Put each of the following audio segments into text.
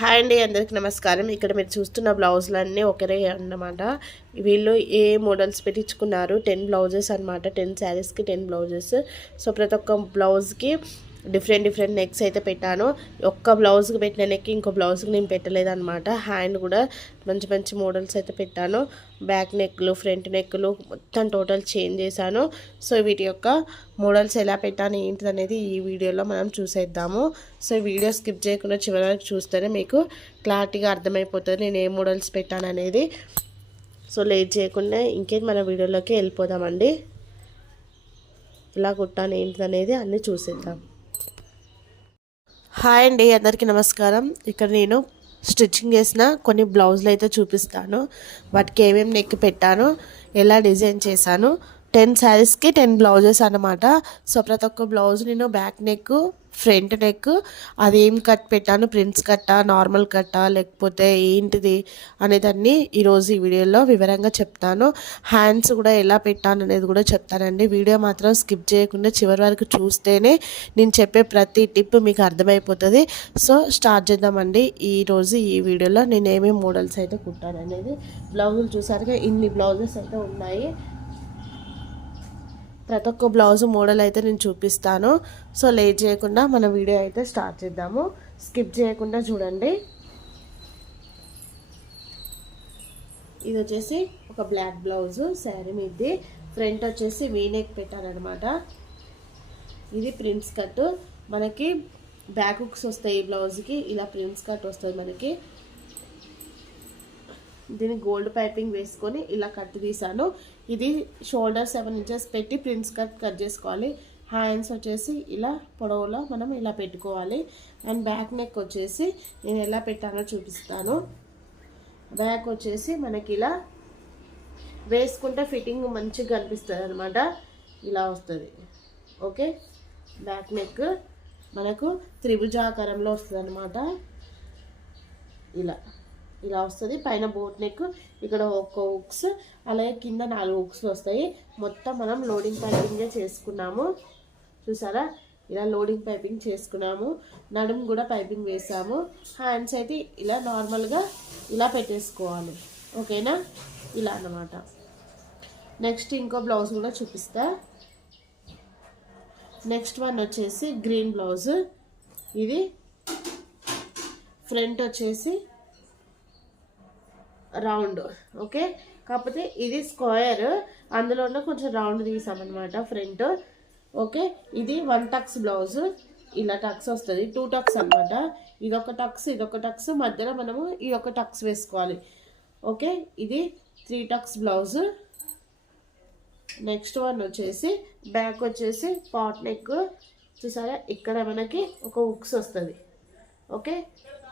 Hi అండి అందరికి నమస్కారం. ఇక్కడ మీరు చూస్తున్న బ్లౌజులన్నీ ఒకరే అన్నమాట. వీళ్ళు ఏ మోడల్స్ పెట్టించుకున్నారు? టెన్ బ్లౌజెస్ అనమాట టెన్ శారీస్కి టెన్ బ్లౌజెస్. సో ప్రతి ఒక్క బ్లౌజ్కి డిఫరెంట్ డిఫరెంట్ నెక్స్ అయితే పెట్టాను. ఒక్క బ్లౌజ్కి పెట్టిన నెక్ ఇంకో బ్లౌజ్కి నేను పెట్టలేదు అనమాట హ్యాండ్ కూడా మంచి మంచి మోడల్స్ అయితే పెట్టాను. బ్యాక్ నెక్లు ఫ్రంట్ నెక్లు మొత్తం టోటల్ చేంజ్ చేశాను. సో వీటి యొక్క మోడల్స్ ఎలా పెట్టాను ఏంటిది అనేది ఈ వీడియోలో మనం చూసేద్దాము. సో వీడియో స్కిప్ చేయకుండా చివరికి చూస్తేనే మీకు క్లారిటీగా అర్థమైపోతుంది నేను ఏ మోడల్స్ పెట్టాను అనేది సో లేట్ చేయకుండా ఇంకేం మన వీడియోలోకి వెళ్ళిపోదామండి. ఎలా కుట్టాను ఏంటిది అనేది అన్నీ చూసేద్దాం. హాయ్ అండి అందరికీ నమస్కారం. ఇక్కడ నేను స్టిచ్చింగ్ చేసిన కొన్ని బ్లౌజులు అయితే చూపిస్తాను. వాటికి ఏమేమి నెక్ పెట్టాను ఎలా డిజైన్ చేశాను. టెన్ శారీస్కి టెన్ బ్లౌజెస్ అనమాట సో ప్రతి ఒక్క బ్లౌజ్ నేను బ్యాక్ నెక్ ఫ్రంట్ నెక్ అది ఏం కట్ పెట్టాను? ప్రిన్స్ కట్టా? నార్మల్ కట్టా? లేకపోతే ఏంటిది అనేదాన్ని ఈరోజు ఈ వీడియోలో వివరంగా చెప్తాను. హ్యాండ్స్ కూడా ఎలా పెట్టాను అనేది కూడా చెప్తానండి. వీడియో మాత్రం స్కిప్ చేయకుండా చివరి వరకు చూస్తేనే నేను చెప్పే ప్రతి టిప్ మీకు అర్థమైపోతుంది. సో స్టార్ట్ చేద్దామండి. ఈరోజు ఈ వీడియోలో నేను ఏమేమి మోడల్స్ అయితే కుట్టాను అనేది. బ్లౌజులు చూసారుగా ఇన్ని బ్లౌజెస్ అయితే ఉన్నాయి. ప్రతి ఒక్క బ్లౌజ్ మోడల్ అయితే నేను చూపిస్తాను. సో లేట్ చేయకుండా మన వీడియో అయితే స్టార్ట్ చేద్దాము. స్కిప్ చేయకుండా చూడండి. ఇది వచ్చేసి ఒక బ్లాక్ బ్లౌజ్ శారీ మీది. ఫ్రంట్ వచ్చేసి వీనెక్ పెట్టానమాట ఇది ప్రింట్స్ కట్ మనకి బ్యాక్ హుక్స్ వస్తాయి ఈ బ్లౌజ్కి. ఇలా ప్రింట్స్ కట్ వస్తుంది మనకి. దీన్ని గోల్డ్ పైపింగ్ వేసుకొని ఇలా కట్ తీసాను ఇది షోల్డర్ సెవెన్ ఇంచెస్ పెట్టి ప్రింట్స్ కట్ కట్ చేసుకోవాలి. హ్యాండ్స్ వచ్చేసి ఇలా పొడవులో మనం ఇలా పెట్టుకోవాలి. అండ్ బ్యాక్ నెక్ వచ్చేసి నేను ఎలా పెట్టానో చూపిస్తాను. బ్యాక్ వచ్చేసి మనకి ఇలా వేసుకుంటే ఫిట్టింగ్ మంచిగా కనిపిస్తుంది అనమాట ఇలా వస్తుంది. ఓకే? బ్యాక్ నెక్ మనకు త్రిభుజాకారంలో వస్తుంది అనమాట ఇలా. ఇలా వస్తుంది. పైన బోట్ నెక్ ఇక్కడ ఒక ఉక్స్ అలాగే కింద నాలుగు ఉక్స్లు వస్తాయి. మొత్తం మనం లోడింగ్ పైపింగే చేసుకున్నాము. చూసారా? ఇలా లోడింగ్ పైపింగ్ చేసుకున్నాము. నడుము కూడా పైపింగ్ వేసాము. హ్యాండ్స్ అయితే ఇలా నార్మల్గా ఇలా పెట్టేసుకోవాలి. ఓకేనా? ఇలా అన్నమాట. నెక్స్ట్ ఇంకో బ్లౌజ్ కూడా చూపిస్తా. నెక్స్ట్ వన్ వచ్చేసి గ్రీన్ బ్లౌజ్. ఇది ఫ్రంట్ వచ్చేసి రౌండ్ ఓకే? కాకపోతే ఇది స్క్వేర్. అందులోనే కొంచెం రౌండ్ తీసామన్నమాట ఫ్రంట్. ఓకే? ఇది వన్ టక్స్ బ్లౌజ్ ఇలా టక్స్ వస్తుంది టూ టక్స్ అనమాట ఇదొక టక్స్ ఇదొక టక్స్ మధ్యలో మనము ఈ ఒక టక్స్ వేసుకోవాలి. ఓకే? ఇది three tucks blouse. Next one వచ్చేసి బ్యాక్ వచ్చేసి పాట్ నెక్. చూసారా? ఇక్కడ మనకి ఒక ఉక్స్ వస్తుంది. ఓకే?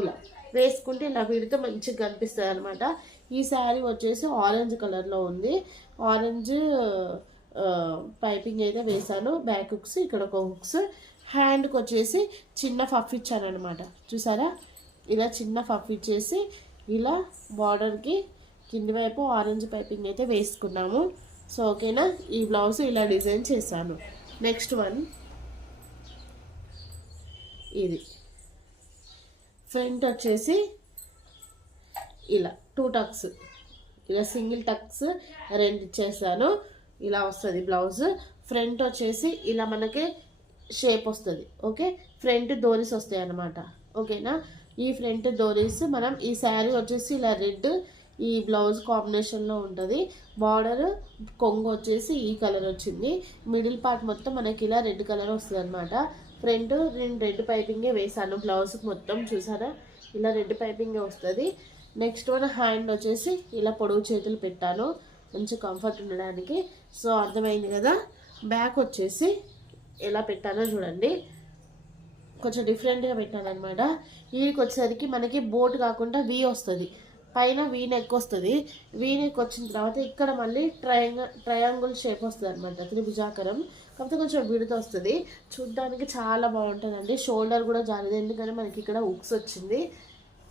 ఇలా. వేసుకుంటే ఇలా విడితే మంచిగా కనిపిస్తుంది అనమాట ఈ శారీ వచ్చేసి ఆరెంజ్ కలర్లో ఉంది. ఆరెంజ్ పైపింగ్ అయితే వేసాను బ్యాక్ హుక్స్ ఇక్కడ ఒక హుక్స్. హ్యాండ్కి వచ్చేసి చిన్న ఫఫ్ ఇచ్చాను అనమాట చూసారా? ఇలా చిన్న ఫఫ్ ఇచ్చేసి ఇలా బార్డర్కి కింది వైపు ఆరెంజ్ పైపింగ్ అయితే వేసుకున్నాము. సో ఓకేనా? ఈ బ్లౌజ్ ఇలా డిజైన్ చేశాను. Next one. ఇది. ఫ్రంట్ వచ్చేసి ఇలా టూ టక్స్. ఇలా సింగిల్ టక్స్ రెండు ఇచ్చేసాను. ఇలా వస్తుంది బ్లౌజ్. ఫ్రంట్ వచ్చేసి ఇలా మనకి షేప్ వస్తుంది. ఓకే? ఫ్రంట్ డోరీస్ వస్తాయి అన్నమాట. ఓకేనా? ఈ ఫ్రంట్ డోరీస్ మనం ఈ శారీ వచ్చేసి ఇలా రెడ్ ఈ బ్లౌజ్ కాంబినేషన్లో ఉంటుంది. బార్డర్ కొంగు వచ్చేసి ఈ కలర్ వచ్చింది. మిడిల్ పార్ట్ మొత్తం మనకి ఇలా రెడ్ కలర్ వస్తుంది అనమాట ఫ్రంట్ నేను రెడ్ పైపింగే వేసాను. బ్లౌజ్కి మొత్తం చూసారా? ఇలా రెడ్ పైపింగే వస్తుంది. నెక్స్ట్ వన్ హ్యాండ్ వచ్చేసి ఇలా పొడవు చేతులు పెట్టాను. మంచి కంఫర్ట్ ఉండడానికి. సో అర్థమైంది కదా? బ్యాక్ వచ్చేసి ఎలా పెట్టానో చూడండి. కొంచెం డిఫరెంట్గా పెట్టాను అనమాట వీడికి వచ్చేసరికి మనకి బోట్ కాకుండా వీ వస్తుంది. పైన వీ నెక్ వస్తుంది వీ నెక్ వచ్చిన తర్వాత ఇక్కడ మళ్ళీ ట్రయాంగ ట్రయాంగుల్ షేప్ వస్తుంది అనమాట త్రిభుజాకరం. కాకపోతే కొంచెం విడత వస్తుంది చూడ్డానికి చాలా బాగుంటుందండి షోల్డర్ కూడా జారదు ఎందుకంటే మనకి ఇక్కడ ఉక్స్ వచ్చింది.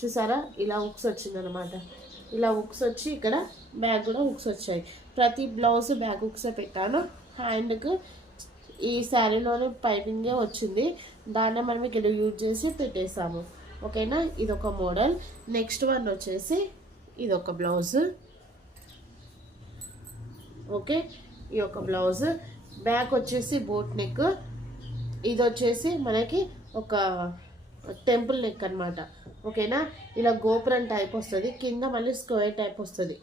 చూసారా? ఇలా ఉక్స్ వచ్చింది అనమాట ఇలా ఉక్స్ వచ్చి ఇక్కడ బ్యాగ్ కూడా ఉక్స్ వచ్చాయి. ప్రతి బ్లౌజ్ బ్యాగ్ ఉక్సే పెట్టాను. హ్యాండ్కు ఈ శారీలోనే పైపింగే వచ్చింది. దాన్నే మనం ఇక్కడ యూజ్ చేసి పెట్టేసాము. ఓకేనా? ఇది ఒక మోడల్. నెక్స్ట్ వన్ వచ్చేసి ఇది ఒక బ్లౌజ్. ఓకే? ఈ యొక్క బ్లౌజ్. బ్యాక్ వచ్చేసి బోట్ నెక్. ఇది వచ్చేసి మనకి ఒక టెంపుల్ నెక్ అనమాట ఓకేనా? ఇలా గోపురం టైప్ వస్తుంది. కింద మళ్ళీ స్క్వేర్ టైప్ వస్తుంది.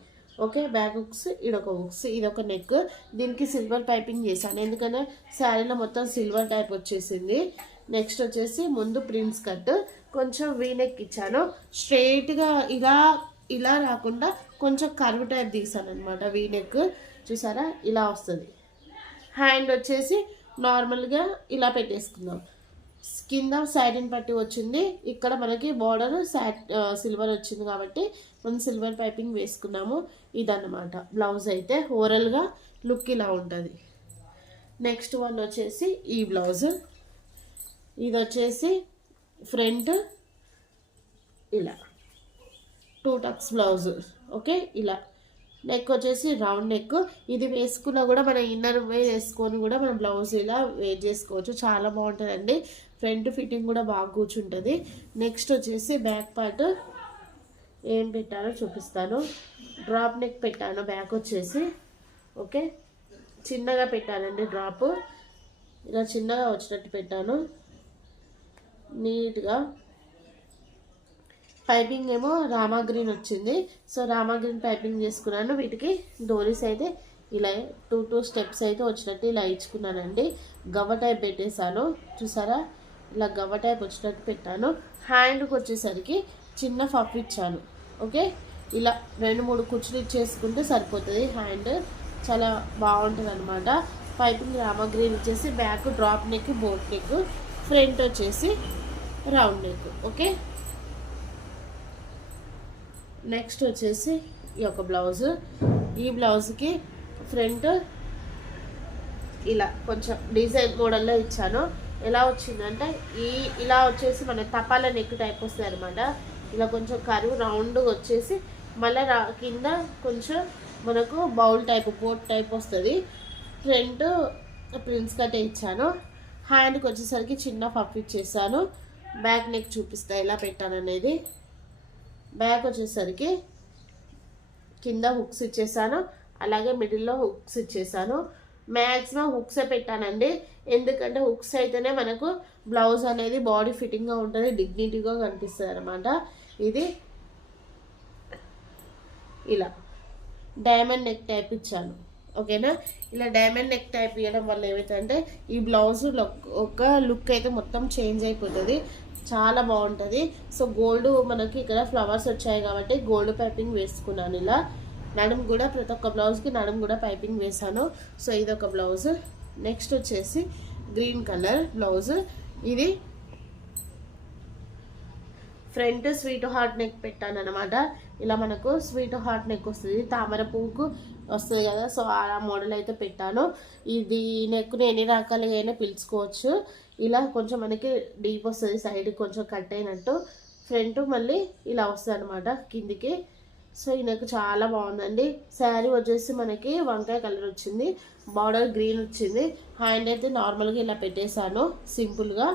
ఓకే? బ్యాక్ హుక్స్ ఇదొక హుక్స్ ఇదొక నెక్. దీనికి సిల్వర్ పైపింగ్ చేశాను. ఎందుకంటే శారీలో మొత్తం సిల్వర్ టైప్ వచ్చేసింది. నెక్స్ట్ వచ్చేసి ముందు ప్రిన్స్ కట్. కొంచెం వీనెక్ ఇచ్చాను స్ట్రైట్గా ఇలా ఇలా రాకుండా కొంచెం కర్వ్ టైప్ తీసాను అనమాట వీనెక్. చూసారా? ఇలా వస్తుంది. హ్యాండ్ వచ్చేసి నార్మల్గా ఇలా పెట్టేసుకుందాం. కింద శాటిన్ పట్టి వచ్చింది. ఇక్కడ మనకి బార్డర్ సాట్ సిల్వర్ వచ్చింది కాబట్టి మనం సిల్వర్ పైపింగ్ వేసుకున్నాము. ఇదన్నమాట. బ్లౌజ్ అయితే ఓవరాల్గా లుక్ ఇలా ఉంటుంది. నెక్స్ట్ వన్ వచ్చేసి ఈ బ్లౌజ్ ఇది వచ్చేసి ఫ్రంట్ ఇలా. టూ టక్స్ బ్లౌజ్ ఓకే ఇలా. నెక్ వచ్చేసి రౌండ్ నెక్ ఇది వేసుకున్నా కూడా మన ఇన్నర్ వేసుకొని కూడా మనం బ్లౌజ్ ఇలా వేర్ చేసుకోవచ్చు. చాలా బాగుంటుందండి. ఫ్రంట్ ఫిట్టింగ్ కూడా బాగా కూర్చుంటుంది. నెక్స్ట్ వచ్చేసి బ్యాక్ పార్ట్ ఏం పెట్టాలో చూపిస్తాను. డ్రాప్ నెక్ పెట్టాను బ్యాక్ వచ్చేసి ఓకే చిన్నగా పెట్టానండి డ్రాప్ ఇలా చిన్నగా వచ్చినట్టు పెట్టాను. నీట్గా. పైపింగ్ ఏమో రామా గ్రీన్ వచ్చింది. సో రామా గ్రీన్ పైపింగ్ చేసుకున్నాను. వీటికి డోరీస్ అయితే ఇలా టూ టూ స్టెప్స్ అయితే వచ్చినట్టు ఇలా ఇచ్చుకున్నానండి. గవ్వ టైప్ పెట్టేశాను. చూసారా? ఇలా గవ్వ టైప్ వచ్చినట్టు పెట్టాను. హ్యాండ్కి వచ్చేసరికి చిన్న ఫఫ్ ఇచ్చాను. ఓకే? ఇలా రెండు మూడు కుర్చీలు ఇచ్చేసుకుంటే సరిపోతుంది. హ్యాండ్ చాలా బాగుంటుంది అనమాట పైపింగ్ రామా గ్రీన్ ఇచ్చేసి back drop neck boat neck front వచ్చేసి రౌండ్ నెక్ ఓకే నెక్స్ట్ వచ్చేసి ఈ యొక్క బ్లౌజ్ ఈ బ్లౌజ్కి ఫ్రంట్ ఇలా కొంచెం డిజైన్ మోడల్లో ఇచ్చాను. ఎలా వచ్చిందంటే ఈ ఇలా వచ్చేసి మన తపాల నెక్ టైప్ వస్తుంది అనమాట ఇలా కొంచెం కరువు రౌండ్గా వచ్చేసి మళ్ళీ రా కింద కొంచెం మనకు బౌల్ టైప్ బోట్ టైప్ వస్తుంది. ఫ్రంట్ ప్రిన్స్ కట్ ఇచ్చాను. హ్యాండ్కి వచ్చేసరికి చిన్న పఫ్ ఇచ్చేసాను. బ్యాక్ నెక్ చూపిస్తా ఎలా పెట్టాను అనేది బ్యాక్ వచ్చేసరికి కింద హుక్స్ ఇచ్చేసాను అలాగే మిడిల్లో హుక్స్ ఇచ్చేసాను. మ్యాక్సిమం హుక్సే పెట్టానండి ఎందుకంటే హుక్స్ అయితేనే మనకు బ్లౌజ్ అనేది బాడీ ఫిట్టింగ్గా ఉంటుంది డిగ్నిటీగా కనిపిస్తుంది అనమాట ఇది ఇలా. డైమండ్ నెక్ టైప్ ఇచ్చాను. ఓకేనా? ఇలా డైమండ్ నెక్ టైప్ ఇవ్వడం వల్ల ఏమైతుందంటే ఈ బ్లౌజ్ ఒక లుక్ అయితే మొత్తం చేంజ్ అయిపోతుంది. చాలా బాగుంటుంది. సో గోల్డ్ మనకి ఇక్కడ ఫ్లవర్స్ వచ్చాయి కాబట్టి గోల్డ్ పైపింగ్ వేసుకున్నాను ఇలా. నడుము కూడా ప్రతి ఒక్క బ్లౌజ్కి నడుము కూడా పైపింగ్ వేసాను సో ఇది ఒక బ్లౌజ్ నెక్స్ట్ వచ్చేసి గ్రీన్ కలర్ బ్లౌజ్ ఇది ఫ్రంట్ స్వీట్ హార్ట్ నెక్ పెట్టాను అనమాట ఇలా మనకు స్వీట్ హార్ట్ నెక్ వస్తుంది. తామర పువ్వుకు వస్తుంది కదా. సో ఆ మోడల్ అయితే పెట్టాను. ఇది నెక్ని ఎన్ని రకాలుగా అయినా పిలుచుకోవచ్చు. ఇలా కొంచెం మనకి డీప్ వస్తుంది. సైడ్ కొంచెం కట్ అయినట్టు. ఫ్రంట్ మళ్ళీ ఇలా వస్తుంది అనమాట కిందికి. సో ఈ నెక్ చాలా బాగుందండి. శారీ వచ్చేసి మనకి వంకాయ కలర్ వచ్చింది. బార్డర్ గ్రీన్ వచ్చింది. హ్యాండ్ అయితే నార్మల్గా ఇలా పెట్టేశాను. సింపుల్గా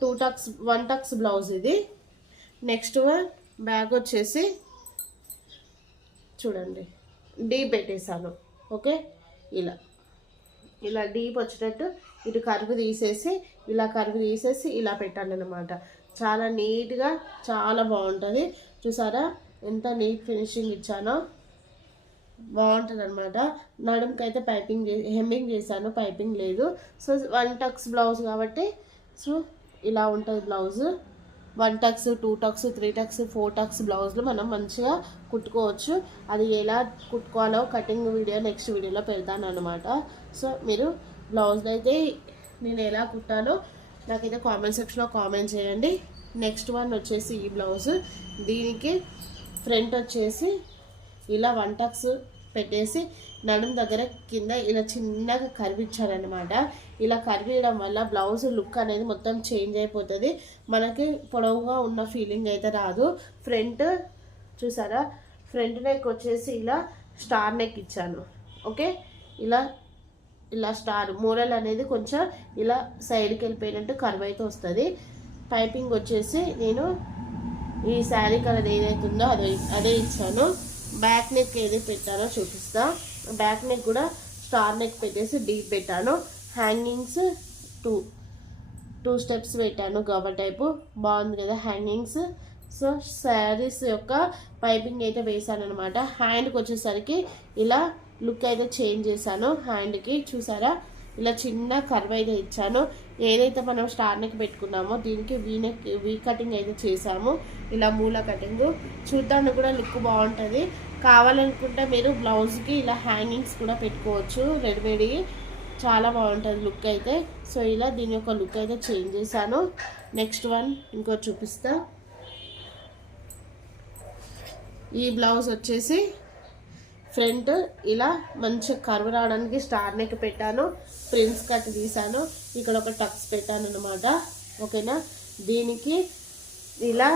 two tucks one tucks blouse ఇది. నెక్స్ట్ వన్ బ్యాగ్ వచ్చేసి చూడండి. డీప్ పెట్టేశాను. ఓకే? ఇలా. ఇలా డీప్ వచ్చేటట్టు ఇటు కరువు తీసేసి ఇలా కరువు తీసేసి ఇలా పెట్టాను అనమాట చాలా నీట్గా చాలా బాగుంటుంది. చూసారా? ఎంత నీట్ ఫినిషింగ్ ఇచ్చానో. బాగుంటుంది అనమాట నడుముకైతే పైపింగ్ హెమ్మింగ్ చేశాను పైపింగ్ లేదు. సో వన్ టక్స్ బ్లౌజ్ కాబట్టి సో ఇలా ఉంటుంది blouse. One tucks two tucks three tucks four tucks బ్లౌజ్లు మనం మంచిగా కుట్టుకోవచ్చు. అది ఎలా కుట్టుకోవాలో కటింగ్ వీడియో నెక్స్ట్ వీడియోలో పెడతాను అనమాట సో మీరు బ్లౌజ్లు అయితే నేను ఎలా కుట్టాలో నాకైతే కామెంట్ సెక్షన్లో కామెంట్ చేయండి. నెక్స్ట్ వన్ వచ్చేసి ఈ బ్లౌజ్. దీనికి ఫ్రంట్ వచ్చేసి ఇలా వన్ టక్స్ పెట్టేసి నడుము దగ్గర కింద ఇలా చిన్నగా కరిపించారనమాట ఇలా కరిపించడం వల్ల బ్లౌజ్ లుక్ అనేది మొత్తం చేంజ్ అయిపోతుంది. మనకి పొడవుగా ఉన్న ఫీలింగ్ అయితే రాదు. ఫ్రంట్ చూసారా? ఫ్రంట్ నెక్ వచ్చేసి ఇలా స్టార్ నెక్ ఇచ్చాను. ఓకే? ఇలా ఇలా స్టార్ మూరల్ అనేది కొంచెం ఇలా సైడ్కి వెళ్ళిపోయినట్టు కర్వ్ అయితే వస్తుంది. పైపింగ్ వచ్చేసి నేను ఈ శారీ కలర్ ఏదైతే ఉందో అదే అదే ఇచ్చాను. బ్యాక్ నెక్ ఏది పెట్టానో చూపిస్తాను బ్యాక్ నెక్ కూడా స్టార్ నెక్ పెట్టేసి డీప్ పెట్టాను. హ్యాంగింగ్స్ టూ టూ స్టెప్స్ పెట్టాను గవ టైపు బాగుంది కదా హ్యాంగింగ్స్ సో శారీస్ యొక్క పైపింగ్ అయితే వేసాను అనమాట హ్యాండ్కి వచ్చేసరికి ఇలా లుక్ అయితే చేంజ్ చేశాను. హ్యాండ్కి చూసారా? ఇలా చిన్న కర్వ్ అయితే ఇచ్చాను. ఏదైతే మనం స్టార్ నెక్ పెట్టుకున్నామో దీనికి వీ నెక్ వీ కటింగ్ అయితే చేసాము ఇలా మూల కటింగ్ చూడ్డానికి కూడా లుక్ బాగుంటుంది. కావాలనుకుంటే మీరు బ్లౌజ్కి ఇలా హ్యాంగింగ్స్ కూడా పెట్టుకోవచ్చు. రెడీమేడ్ చాలా బాగుంటుంది లుక్ అయితే. సో ఇలా దీని యొక్క లుక్ అయితే చేంజ్ చేశాను. నెక్స్ట్ వన్ ఇంకో చూపిస్తా. ఈ బ్లౌజ్ వచ్చేసి ఫ్రంట్ ఇలా మంచి కరువు రావడానికి స్టార్ నెక్ పెట్టాను ప్రిన్స్ కట్ తీసాను ఇక్కడ ఒక టక్స్ పెట్టాను అనమాట ఓకేనా? దీనికి ఇలా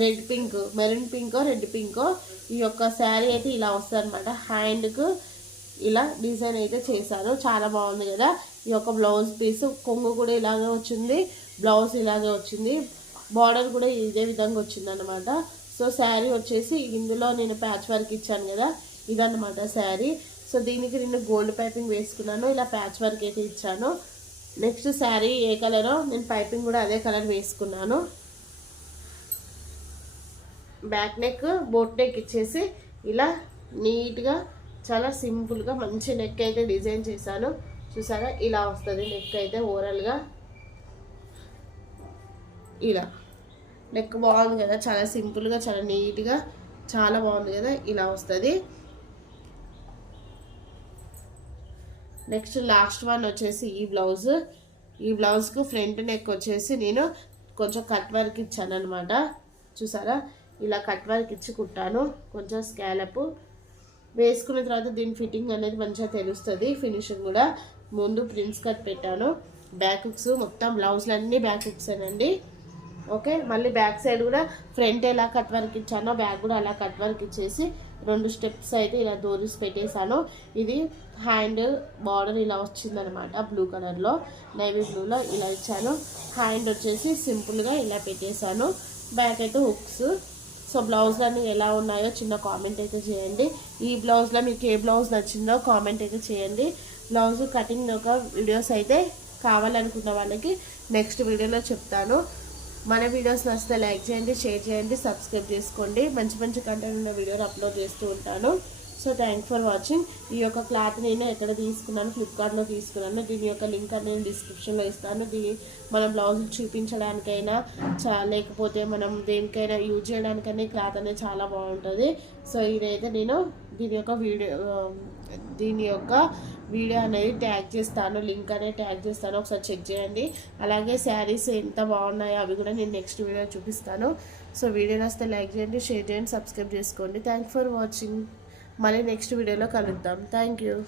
రెడ్ పింక్ మెరూన్ పింకో రెడ్ పింకో ఈ యొక్క శారీ అయితే ఇలా వస్తుంది అనమాట హ్యాండ్కు ఇలా డిజైన్ అయితే చేశాను చాలా బాగుంది కదా? ఈ యొక్క బ్లౌజ్ పీస్ కొంగు కూడా ఇలాగే వచ్చింది. బ్లౌజ్ ఇలాగే వచ్చింది. బార్డర్ కూడా ఇదే విధంగా వచ్చింది అనమాట సో శారీ వచ్చేసి ఇందులో నేను ప్యాచ్ వర్క్ ఇచ్చాను కదా? ఇదన్నమాట శారీ. సో దీనికి నేను గోల్డ్ పైపింగ్ వేసుకున్నాను. ఇలా ప్యాచ్ వర్క్ అయితే ఇచ్చాను. నెక్స్ట్ శారీ ఏ కలరో నేను పైపింగ్ కూడా అదే కలర్ వేసుకున్నాను. బ్యాక్ నెక్ బోట్ నెక్ ఇచ్చేసి ఇలా నీట్గా చాలా సింపుల్గా మంచి నెక్ అయితే డిజైన్ చేశాను. చూసారా? ఇలా వస్తుంది నెక్ అయితే ఓవరాల్గా ఇలా. నెక్ బాగుంది కదా? చాలా సింపుల్గా చాలా నీట్గా చాలా బాగుంది కదా? ఇలా వస్తుంది. నెక్స్ట్ లాస్ట్ వన్ వచ్చేసి ఈ బ్లౌజ్. ఈ బ్లౌజ్కు ఫ్రంట్ నెక్ వచ్చేసి నేను కొంచెం కట్ వర్క్ ఇచ్చాను అనమాట చూసారా? ఇలా కట్ వర్క్ ఇచ్చి కుట్టాను కొంచెం స్కాలప్ వేసుకున్న తర్వాత దీని ఫిట్టింగ్ అనేది మంచిగా తెలుస్తుంది. ఫినిషింగ్ కూడా ముందు ప్రిన్స్ కట్ పెట్టాను. బ్యాక్ హుక్స్ మొత్తం బ్లౌజ్లు అన్నీ బ్యాక్ హుక్స్ అండి ఓకే? మళ్ళీ బ్యాక్ సైడ్ కూడా ఫ్రంట్ ఎలా కట్ వర్క్ ఇచ్చానో బ్యాక్ కూడా అలా కట్ వర్క్ ఇచ్చేసి రెండు స్టెప్స్ అయితే ఇలా దోరిసి పెట్టేశాను. ఇది హ్యాండ్ బార్డర్ ఇలా వచ్చిందనమాట బ్లూ కలర్లో. నేవీ బ్లూలో ఇలా ఇచ్చాను. హ్యాండ్ వచ్చేసి సింపుల్గా ఇలా పెట్టేశాను. బ్యాక్ అయితే హుక్స్. సో బ్లౌజ్లన్నీ ఎలా ఉన్నాయో చిన్న కామెంట్ అయితే చేయండి. ఈ బ్లౌజ్లో మీకు ఏ బ్లౌజ్ నచ్చిందో కామెంట్ అయితే చేయండి. బ్లౌజ్ కటింగ్ ఒక వీడియోస్ అయితే కావాలనుకున్న వాళ్ళకి నెక్స్ట్ వీడియోలో చెప్తాను. మన వీడియోస్ నచ్చితే లైక్ చేయండి షేర్ చేయండి సబ్స్క్రైబ్ చేసుకోండి. మంచి మంచి కంటెంట్ ఉన్న వీడియోలు అప్లోడ్ చేస్తూ ఉంటాను. సో థ్యాంక్ ఫర్ వాచింగ్ ఈ యొక్క క్లాత్ నేను ఎక్కడ తీసుకున్నాను? ఫ్లిప్కార్ట్లో తీసుకున్నాను. దీని యొక్క లింక్ అనేది నేను డిస్క్రిప్షన్లో ఇస్తాను. దీని మనం బ్లౌజ్ చూపించడానికైనా చా లేకపోతే మనం దేనికైనా యూజ్ చేయడానికైనా క్లాత్ అనేది చాలా బాగుంటుంది. సో ఇదైతే నేను దీని యొక్క వీడియో దీని యొక్క వీడియో అనేది ట్యాగ్ చేస్తాను లింక్ అనేది ట్యాగ్ చేస్తాను ఒకసారి చెక్ చేయండి. అలాగే శారీస్ ఎంత బాగున్నాయో అవి కూడా నేను నెక్స్ట్ వీడియో చూపిస్తాను. సో వీడియో నచ్చితే లైక్ చేయండి షేర్ చేయండి సబ్స్క్రైబ్ చేసుకోండి. థ్యాంక్ ఫర్ వాచింగ్ మళ్ళీ నెక్స్ట్ వీడియోలో కలుద్దాం. Thank you